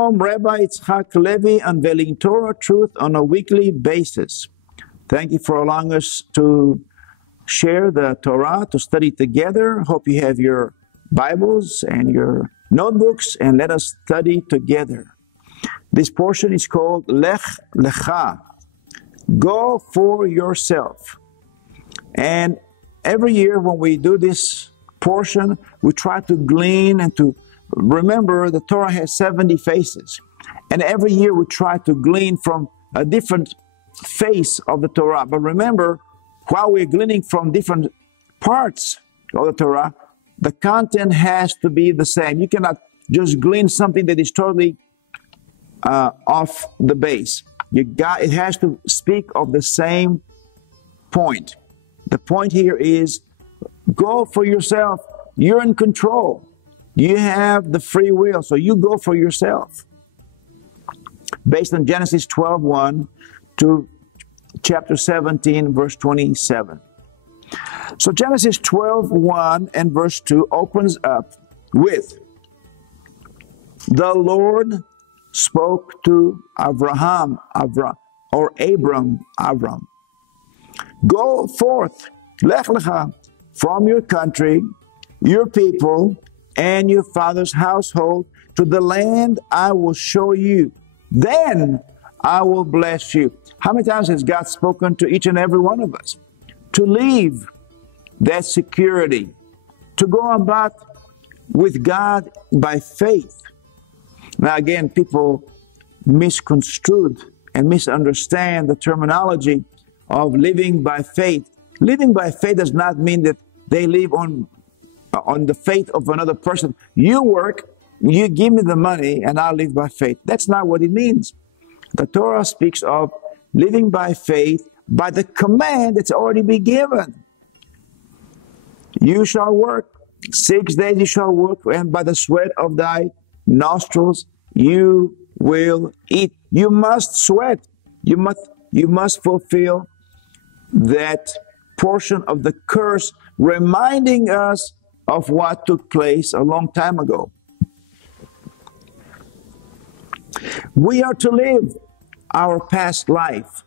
Shalom, Rabbi Yitzhak Levi, unveiling Torah truth on a weekly basis. Thank you for allowing us to share the Torah, to study together. Hope you have your Bibles and your notebooks, and let us study together. This portion is called LECHA. Go for yourself. And every year when we do this portion, we try to glean and to remember the Torah has 70 faces. And every year we try to glean from a different face of the Torah. But remember, while we're gleaning from different parts of the Torah, the content has to be the same. You cannot just glean something that is totally off the base. It has to speak of the same point. The point here is, go for yourself. You're in control. You have the free will, so you go for yourself. Based on Genesis 12:1 to chapter 17, verse 27. So Genesis 12:1 and verse 2 opens up with, the Lord spoke to Abram, go forth, Lech Lecha, from your country, your people, and your father's household to the land I will show you. Then I will bless you. How many times has God spoken to each and every one of us? To leave that security, to go about with God by faith. Now again, people misconstrued and misunderstand the terminology of living by faith. Living by faith does not mean that they live on the faith of another person. You work, you give me the money, and I'll live by faith. That's not what it means. The Torah speaks of living by faith by the command that's already been given. You shall work. 6 days you shall work, and by the sweat of thy nostrils you will eat. You must sweat. You must fulfill that portion of the curse, reminding us of what took place a long time ago. We are to live our past life.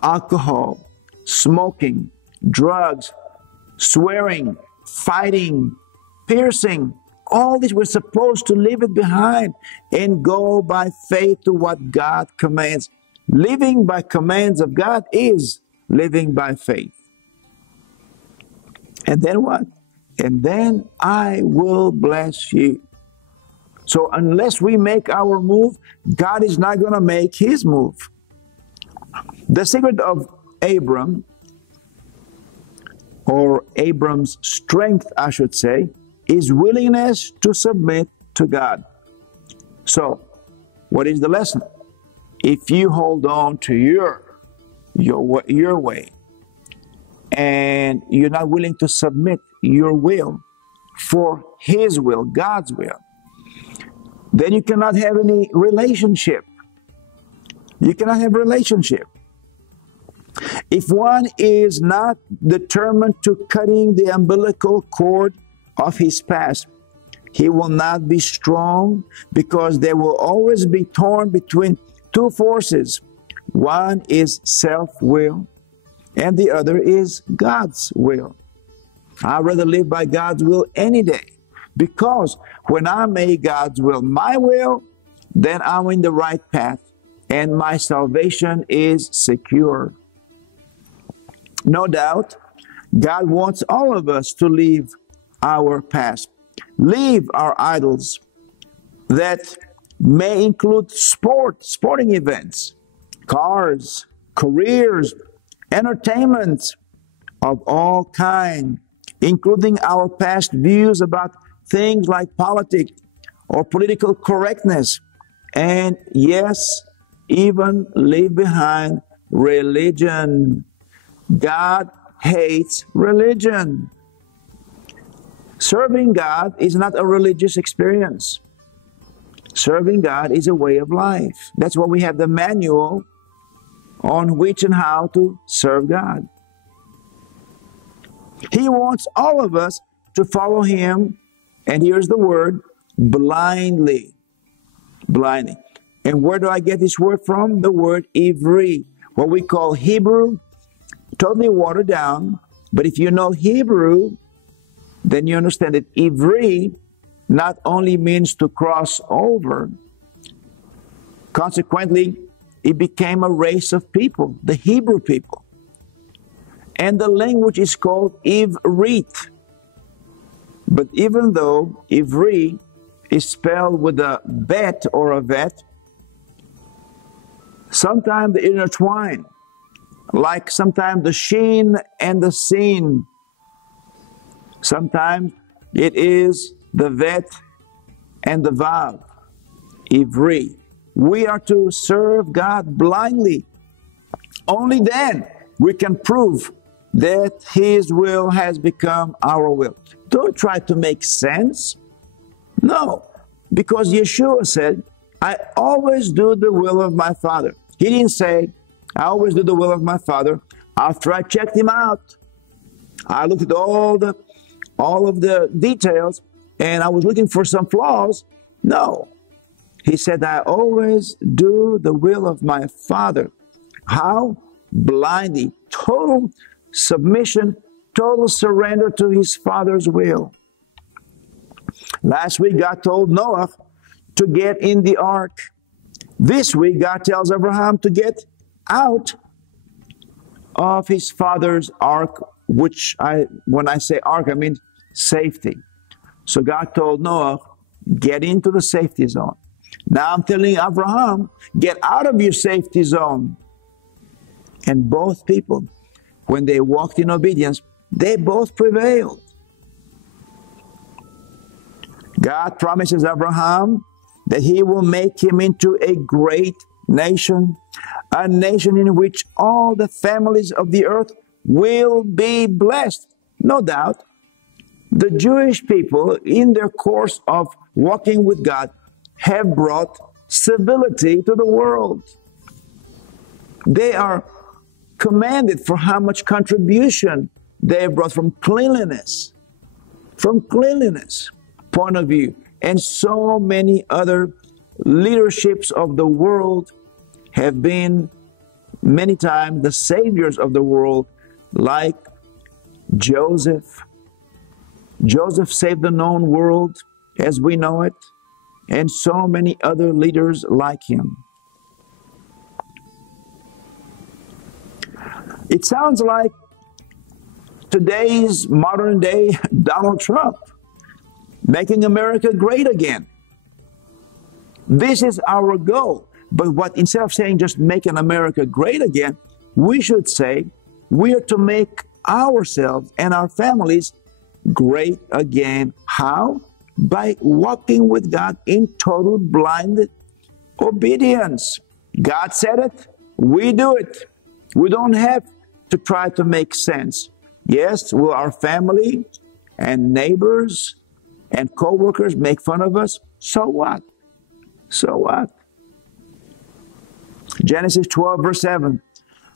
Alcohol, smoking, drugs, swearing, fighting, piercing, all this, we're supposed to leave it behind and go by faith to what God commands. Living by commands of God is living by faith. And then what? And then I will bless you. So unless we make our move, God is not going to make his move. The secret of Abram, or Abram's strength, I should say, is willingness to submit to God. So, what is the lesson? If you hold on to your way, and you're not willing to submit your will for his will, God's will, then you cannot have any relationship. You cannot have a relationship. If one is not determined to cutting the umbilical cord of his past, he will not be strong, because there will always be torn between two forces. One is self-will, and the other is God's will. I'd rather live by God's will any day, because when I make God's will my will, then I'm in the right path, and my salvation is secure. No doubt, God wants all of us to leave our past, leave our idols that may include sporting events, cars, careers, entertainment of all kinds, including our past views about things like politics or political correctness, and yes, even leave behind religion. God hates religion. Serving God is not a religious experience. Serving God is a way of life. That's why we have the manual on which and how to serve God. He wants all of us to follow him, and here's the word, blindly. blindly. And where do I get this word from? The word ivri, what we call Hebrew, totally watered down. But if you know Hebrew, then you understand that ivri not only means to cross over, consequently, it became a race of people, the Hebrew people. And the language is called Ivrit. But even though Ivri is spelled with a bet or a vet, sometimes they intertwine, like sometimes the sheen and the sin. Sometimes it is the vet and the vav, Ivri. We are to serve God blindly. Only then we can prove that His will has become our will. Don't try to make sense. No, because Yeshua said, I always do the will of my Father. He didn't say, I always do the will of my Father after I checked Him out. I looked at all of the details and I was looking for some flaws. No. He said, I always do the will of my Father. How? Blindly. Total submission, total surrender to his Father's will. Last week, God told Noah to get in the ark. This week, God tells Abraham to get out of his father's ark, which when I say ark, I mean safety. So God told Noah, get into the safety zone. Now I'm telling Abraham, get out of your safety zone. And both people, when they walked in obedience, they both prevailed. God promises Abraham that He will make him into a great nation, a nation in which all the families of the earth will be blessed. No doubt, the Jewish people, in their course of walking with God, have brought civility to the world. They are commanded for how much contribution they have brought from cleanliness point of view. And so many other leaderships of the world have been many times the saviors of the world, like Joseph. Joseph saved the known world as we know it, and so many other leaders like him. It sounds like today's modern day Donald Trump, making America great again. This is our goal. But instead of saying just making America great again, we should say we are to make ourselves and our families great again. How? By walking with God in total blind obedience. God said it, we do it. We don't have to try to make sense. Yes, will our family and neighbors and co-workers make fun of us? So what? So what? Genesis 12, verse 7.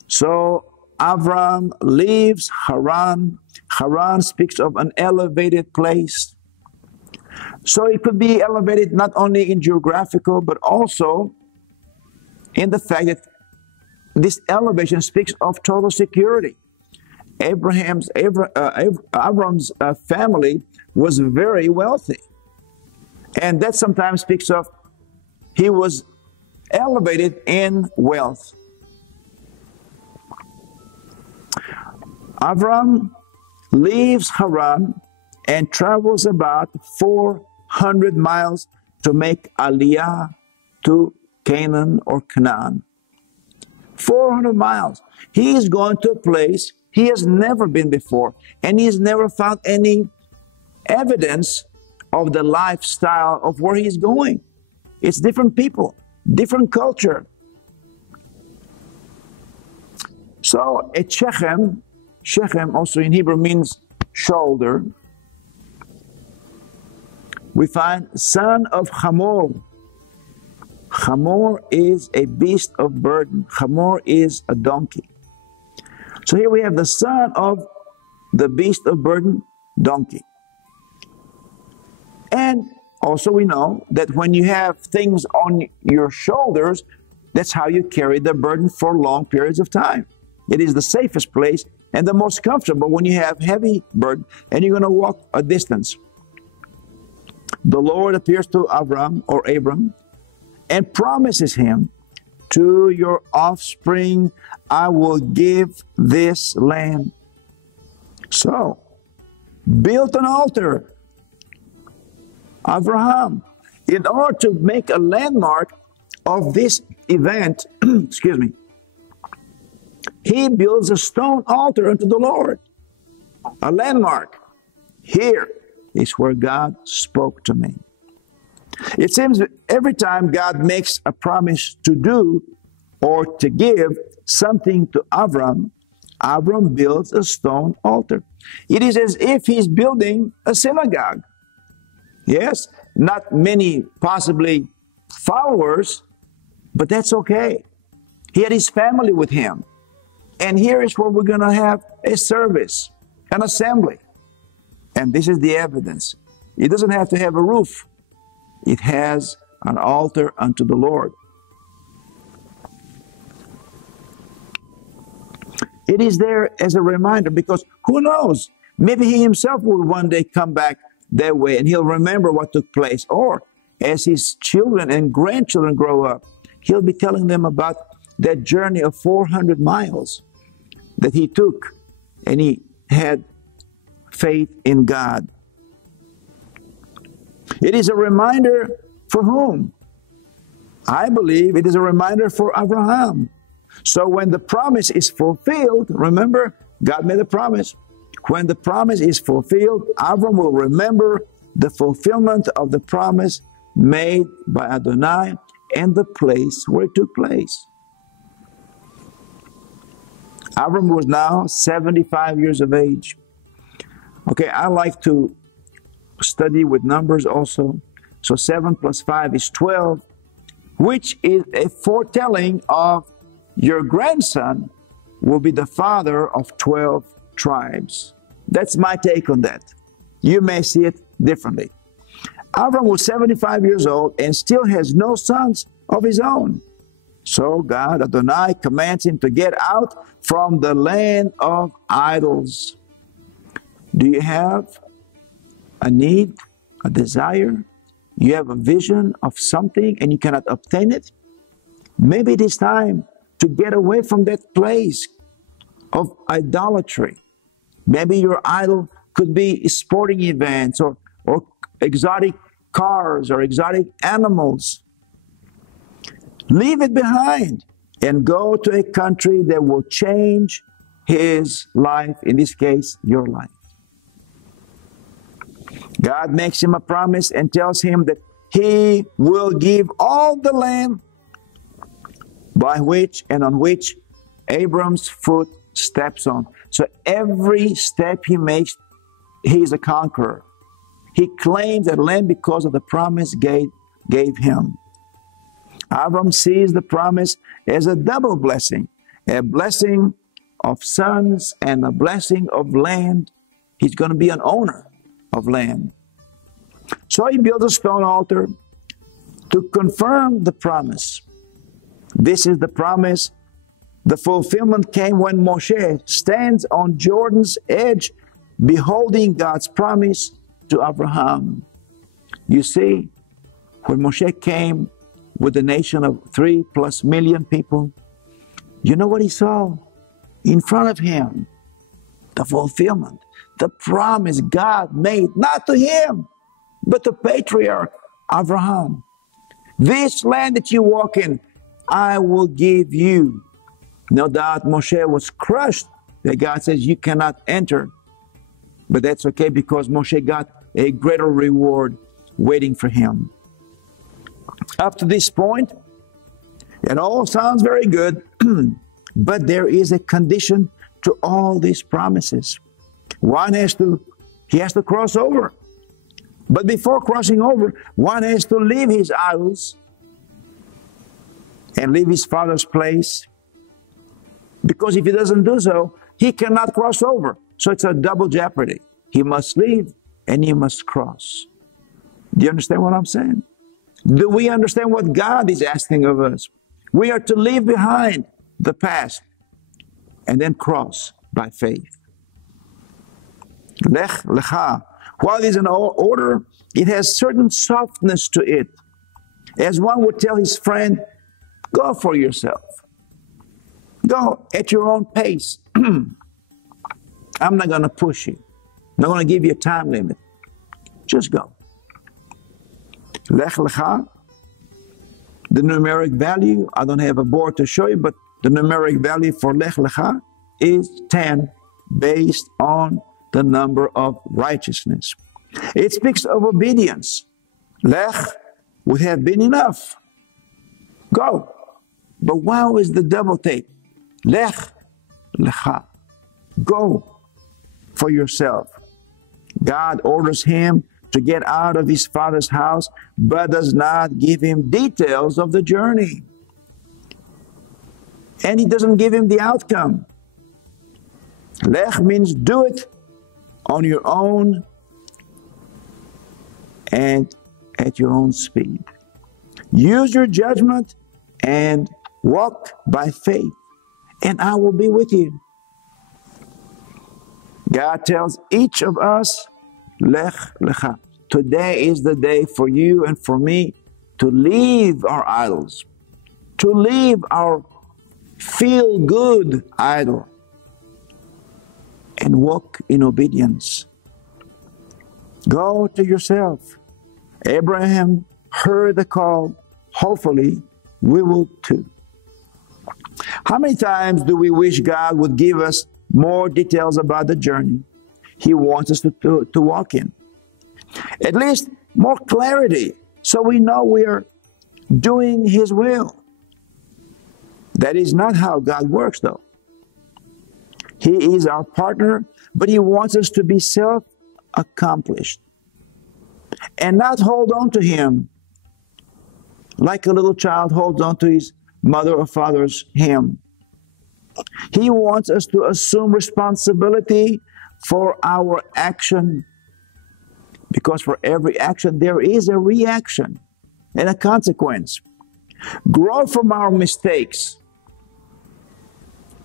So Avram leaves Haran. Haran speaks of an elevated place. So it could be elevated not only in geographical, but also in the fact that this elevation speaks of total security. Avram's family was very wealthy. And that sometimes speaks of he was elevated in wealth. Avram leaves Haran and travels about 400 miles to make Aliyah to Canaan or Canaan. 400 miles. He is going to a place he has never been before, and he has never found any evidence of the lifestyle of where he's going. It's different people, different culture. So at Shechem also in Hebrew means shoulder. We find son of Hamor. Hamor is a beast of burden. Hamor is a donkey. So here we have the son of the beast of burden, donkey. And Also, we know that when you have things on your shoulders, that's how you carry the burden for long periods of time. It is the safest place and the most comfortable when you have heavy burden and you're going to walk a distance. The Lord appears to Abram and promises him, to your offspring I will give this land. So, built an altar. Abraham, in order to make a landmark of this event, excuse me, he builds a stone altar unto the Lord. A landmark. Here is where God spoke to me. It seems every time God makes a promise to do or to give something to Abram builds a stone altar. It is as if he's building a synagogue. Yes, not many possibly followers, but that's okay. He had his family with him. And here is where we're going to have a service, an assembly. And this is the evidence. It doesn't have to have a roof. It has an altar unto the Lord. It is there as a reminder because who knows? Maybe he himself will one day come back that way and he'll remember what took place. Or as his children and grandchildren grow up, he'll be telling them about that journey of 400 miles that he took, and he had faith in God. It is a reminder for whom? I believe it is a reminder for Abraham. So when the promise is fulfilled, remember, God made a promise. When the promise is fulfilled, Abram will remember the fulfillment of the promise made by Adonai and the place where it took place. Abram was now 75 years of age. Okay, I like to study with numbers also. So 7 plus 5 is 12, which is a foretelling of your grandson will be the father of 12 tribes. That's my take on that. You may see it differently. Abram was 75 years old and still has no sons of his own. So God, Adonai, commands him to get out from the land of idols. Do you have a need, a desire? You have a vision of something and you cannot obtain it? Maybe it is time to get away from that place of idolatry. Maybe your idol could be sporting events or exotic cars or exotic animals. Leave it behind and go to a country that will change his life, in this case, your life. God makes him a promise and tells him that he will give all the land by which and on which Abram's foot steps on. So every step he makes, he is a conqueror. He claims that land because of the promise gave him. Abram sees the promise as a double blessing, a blessing of sons and a blessing of land. He's going to be an owner of land. So he builds a stone altar to confirm the promise. This is the promise. The fulfillment came when Moshe stands on Jordan's edge, beholding God's promise to Abraham. You see, when Moshe came with a nation of 3+ million people, you know what he saw? In front of him, the fulfillment, the promise God made, not to him, but to patriarch Abraham. This land that you walk in, I will give you. No doubt Moshe was crushed that God says you cannot enter. But that's okay because Moshe got a greater reward waiting for him. Up to this point, it all sounds very good, but there is a condition to all these promises. He has to cross over. But before crossing over, one has to leave his idols and leave his father's place. Because if he doesn't do so, he cannot cross over. So it's a double jeopardy. He must leave and he must cross. Do you understand what I'm saying? Do we understand what God is asking of us? We are to leave behind the past and then cross by faith. Lech, LECHA. While it is an order, it has certain softness to it. As one would tell his friend, go for yourself. Go at your own pace. I'm not going to push you. I'm not going to give you a time limit. Just go. Lech, LECHA. The numeric value, I don't have a board to show you, but the numeric value for Lech, LECHA is 10, based on the number of righteousness. It speaks of obedience. Lech would have been enough. Go. But wow is the double take. Lech, LECHA. Go for yourself. God orders him to get out of his father's house, but does not give him details of the journey. And he doesn't give him the outcome. Lech means do it on your own and at your own speed. Use your judgment and walk by faith, and I will be with you. God tells each of us, Lech, LECHA. Today is the day for you and for me to leave our idols, to leave our feel-good idol, and walk in obedience. Go to yourself. Abraham heard the call. Hopefully, we will too. How many times do we wish God would give us more details about the journey He wants us to walk in? At least more clarity, so we know we are doing His will. That is not how God works, though. He is our partner, but He wants us to be self-accomplished and not hold on to Him like a little child holds on to his mother or father's hem. He wants us to assume responsibility for our action, because for every action there is a reaction and a consequence. Grow from our mistakes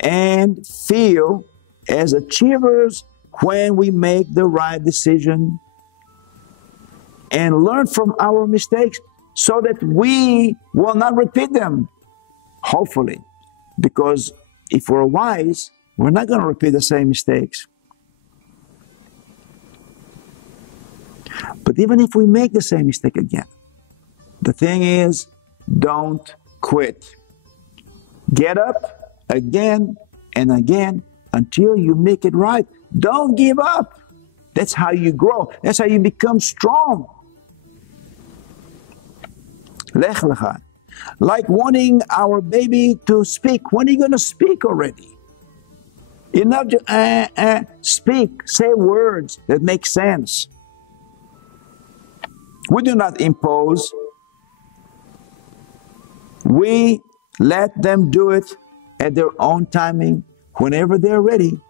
and feel as achievers when we make the right decision, and learn from our mistakes so that we will not repeat them, hopefully, because if we're wise, we're not going to repeat the same mistakes. But even if we make the same mistake again, the thing is, don't quit. Get up again and again until you make it right. Don't give up. That's how you grow. That's how you become strong. Lech LECHA. Like wanting our baby to speak. When are you going to speak already? Enough to speak. Say words that make sense. We do not impose. We let them do it at their own timing. Whenever they're ready,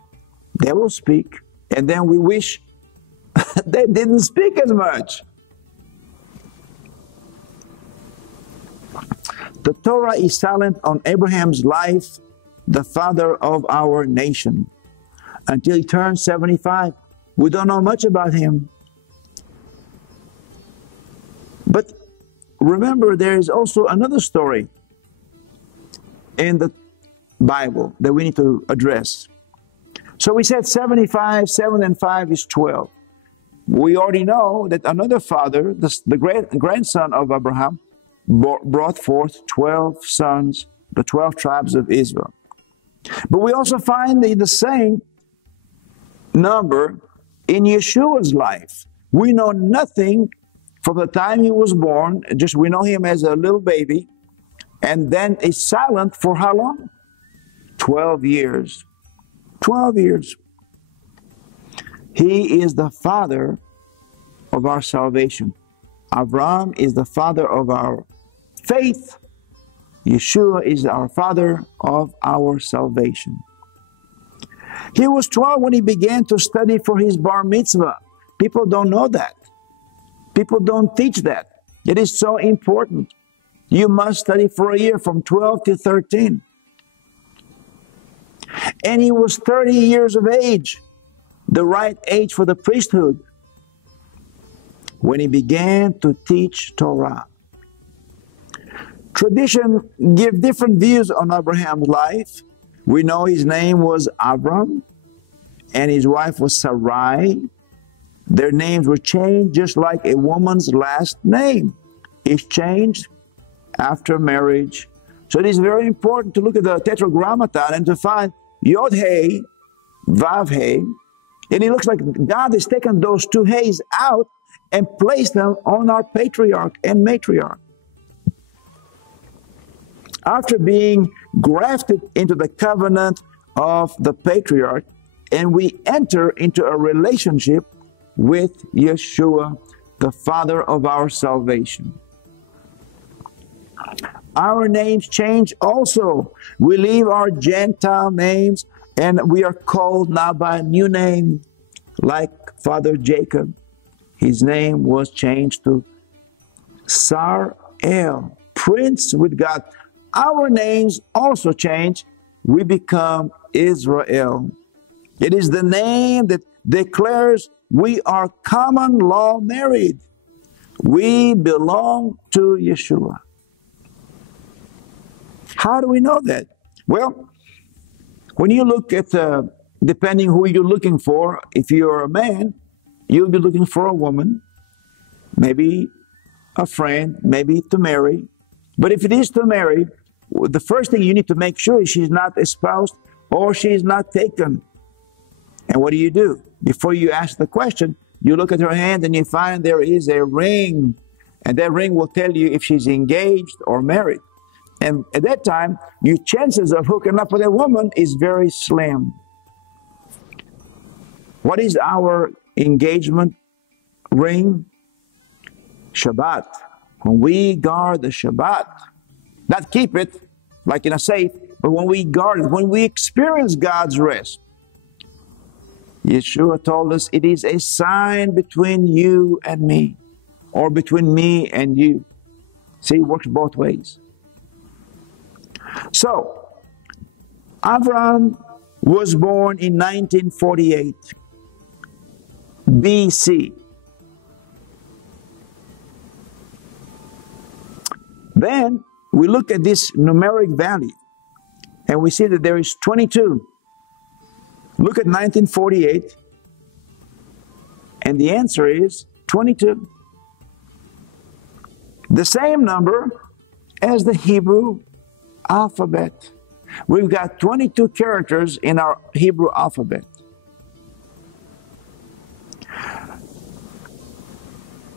they will speak. And then we wish they didn't speak as much. The Torah is silent on Abraham's life, the father of our nation. Until he turned 75, we don't know much about him. But remember, there is also another story in the Bible that we need to address. So we said 75, 7 and 5 is 12. We already know that another father, the grandson of Abraham, brought forth 12 sons, the 12 tribes of Israel. But we also find the same number in Yeshua's life. We know nothing from the time he was born, just we know him as a little baby, and then is silent for how long? 12 years. 12 years. He is the father of our salvation. Abraham is the father of our faith. Yeshua is our father of our salvation. He was 12 when he began to study for his bar mitzvah. People don't know that. People don't teach that. It is so important. You must study for a year from 12 to 13. And he was 30 years of age, the right age for the priesthood, when he began to teach Torah. Tradition gives different views on Abraham's life. We know his name was Abram, and his wife was Sarai. Their names were changed just like a woman's last name is changed after marriage. So it is very important to look at the Tetragrammaton and to find Yod-He, Vav-He, and it looks like God has taken those two He's out and placed them on our patriarch and matriarch. After being grafted into the covenant of the patriarch, and we enter into a relationship with Yeshua, the Father of our salvation. Our names change also. We leave our Gentile names and we are called now by a new name, like Father Jacob. His name was changed to Sar-El, Prince with God. Our names also change. We become Israel. It is the name that declares we are common law married. We belong to Yeshua. How do we know that? Well, when you look at, depending who you're looking for, if you're a man, you'll be looking for a woman, maybe a friend, maybe to marry. But if it is to marry, the first thing you need to make sure is she's not espoused or she's not taken. And what do? Before you ask the question, you look at her hand and you find there is a ring. And that ring will tell you if she's engaged or married. And at that time, your chances of hooking up with a woman is very slim. What is our engagement ring? Shabbat. When we guard the Shabbat, not keep it like in a safe, but when we guard it, when we experience God's rest. Yeshua told us it is a sign between you and me, or between me and you. See, it works both ways. So, Avram was born in 1948 BC. Then we look at this numeric value and we see that there is 22. Look at 1948 and the answer is 22. The same number as the Hebrew alphabet. We've got 22 characters in our Hebrew alphabet.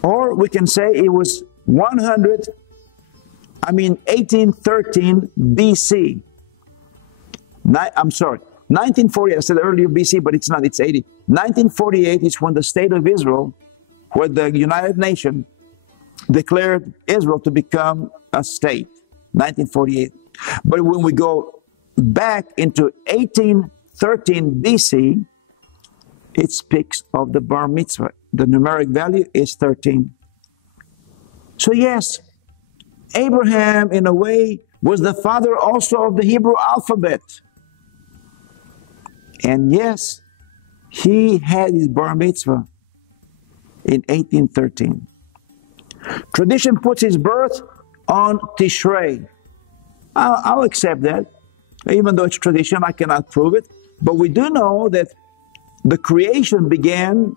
Or we can say it was 1813 BC. I'm sorry, 1948, I said earlier BC, but it's not, it's 80. 1948 is when the state of Israel, where the United Nations declared Israel to become a state, 1948. But when we go back into 1813 BC, it speaks of the bar mitzvah. The numeric value is 13. So yes, Abraham, in a way, was the father also of the Hebrew alphabet. And yes, he had his bar mitzvah in 1813. Tradition puts his birth on Tishrei. I'll accept that. Even though it's tradition, I cannot prove it. But we do know that the creation began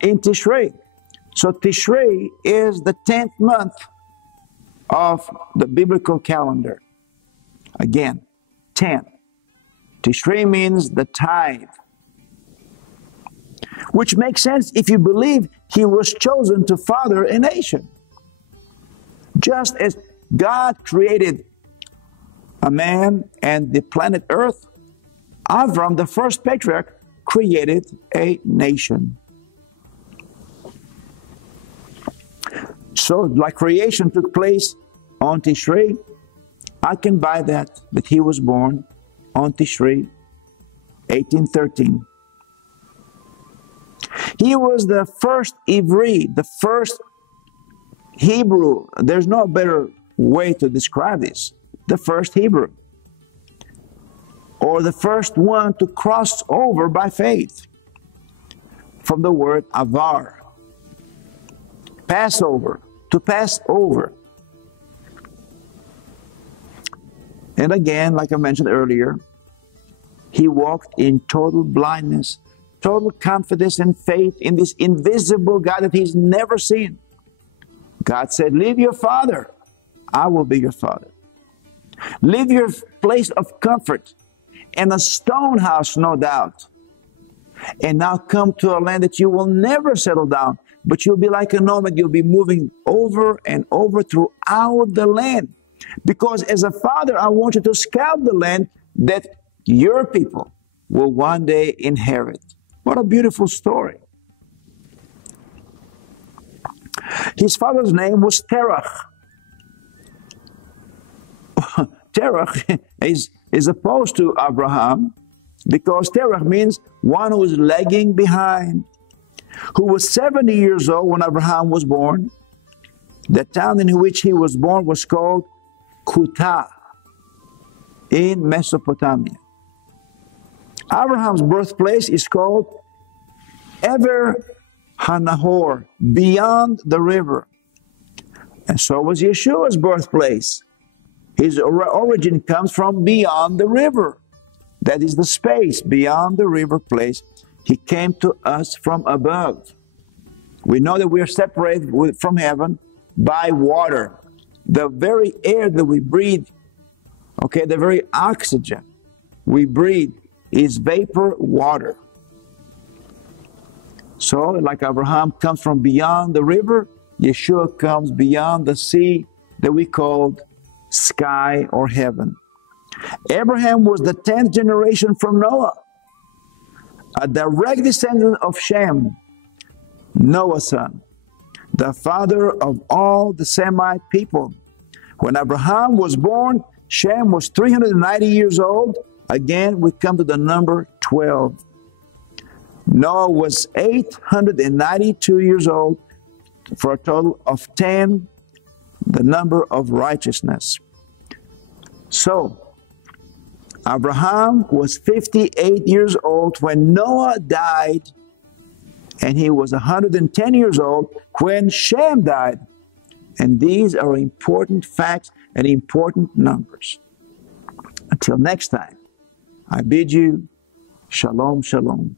in Tishrei. So Tishrei is the 10th month of the biblical calendar. Again, 10. Tishrei means the tithe. Which makes sense if you believe he was chosen to father a nation. Just as God created a man and the planet Earth, Avram, the first patriarch, created a nation. So, like creation took place on Tishrei, I can buy that he was born on Tishrei, 1813. He was the first Ivri, the first Hebrew. There's no better way to describe this. The first Hebrew. Or the first one to cross over by faith. From the word avar. Passover. To pass over. And again, like I mentioned earlier, he walked in total blindness, total confidence and faith in this invisible God that he's never seen. God said, leave your father, I will be your father. Leave your place of comfort and a stone house, no doubt. And now come to a land that you will never settle down, but you'll be like a nomad. You'll be moving over and over throughout the land. Because as a father, I want you to scout the land that your people will one day inherit. What a beautiful story. His father's name was Terach. Terach is opposed to Abraham because Terach means one who is lagging behind, who was 70 years old when Abraham was born. The town in which he was born was called Kuta in Mesopotamia. Abraham's birthplace is called Ever Hanahor, beyond the river. And so was Yeshua's birthplace. His origin comes from beyond the river. That is the space beyond the river place. He came to us from above. We know that we are separated from heaven by water. The very air that we breathe, okay, the very oxygen we breathe is vapor water. So, like Abraham comes from beyond the river, Yeshua comes beyond the sea that we called sky or heaven. Abraham was the 10th generation from Noah, a direct descendant of Shem, Noah's son, the father of all the Semite people. When Abraham was born, Shem was 390 years old. Again, we come to the number 12. Noah was 892 years old, for a total of 10, the number of righteousness. So, Abraham was 58 years old when Noah died, and he was 110 years old when Shem died. And these are important facts and important numbers. Until next time, I bid you, Shalom, Shalom.